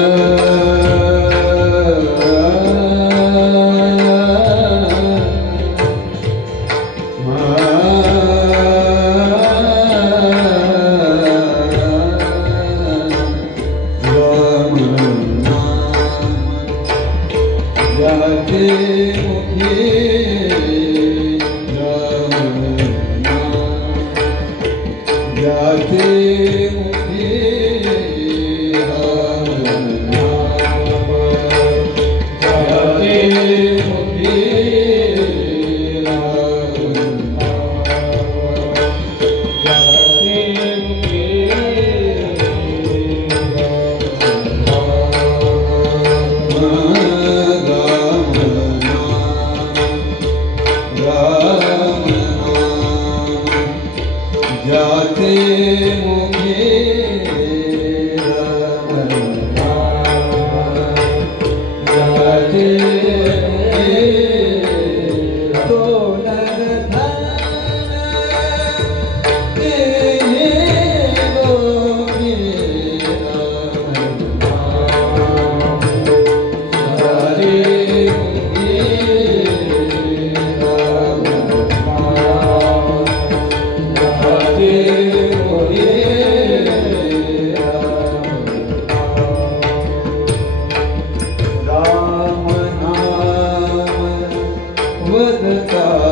Yeah. તે મુખે With the thought.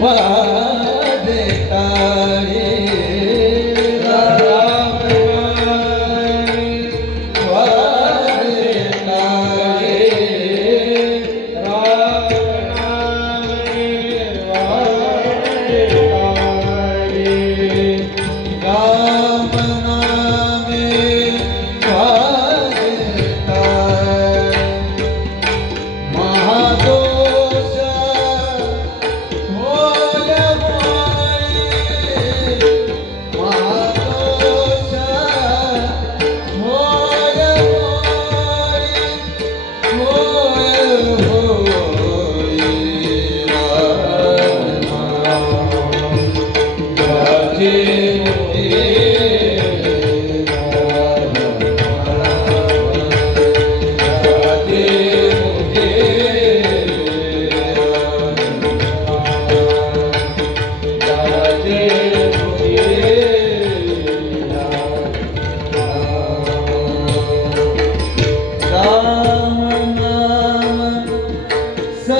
我来我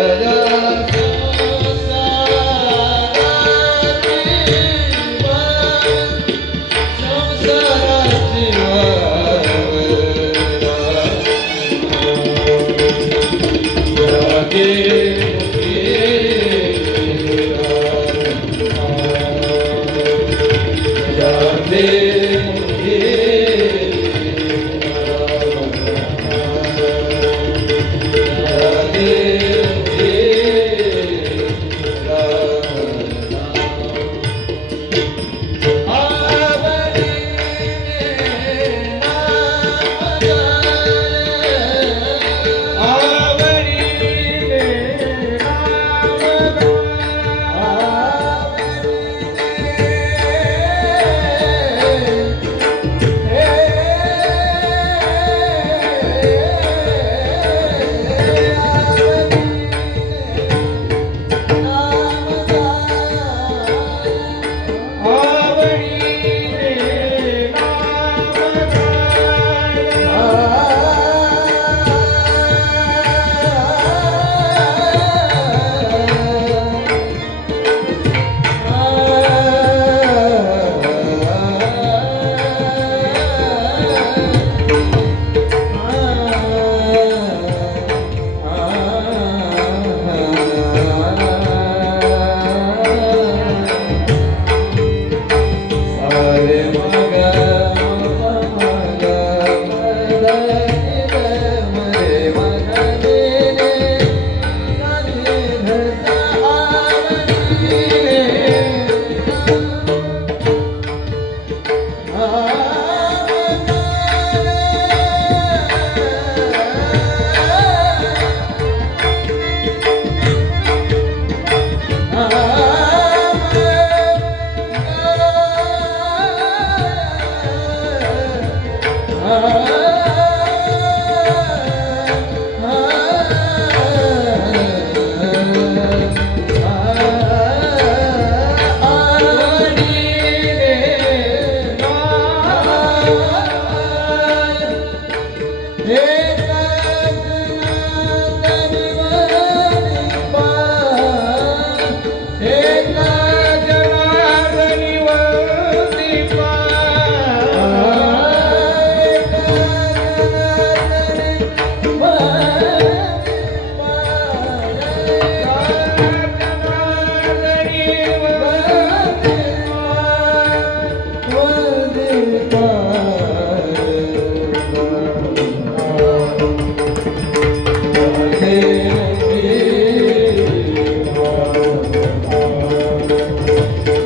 Jaya Jaya Oh,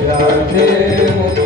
Radhe Radhe.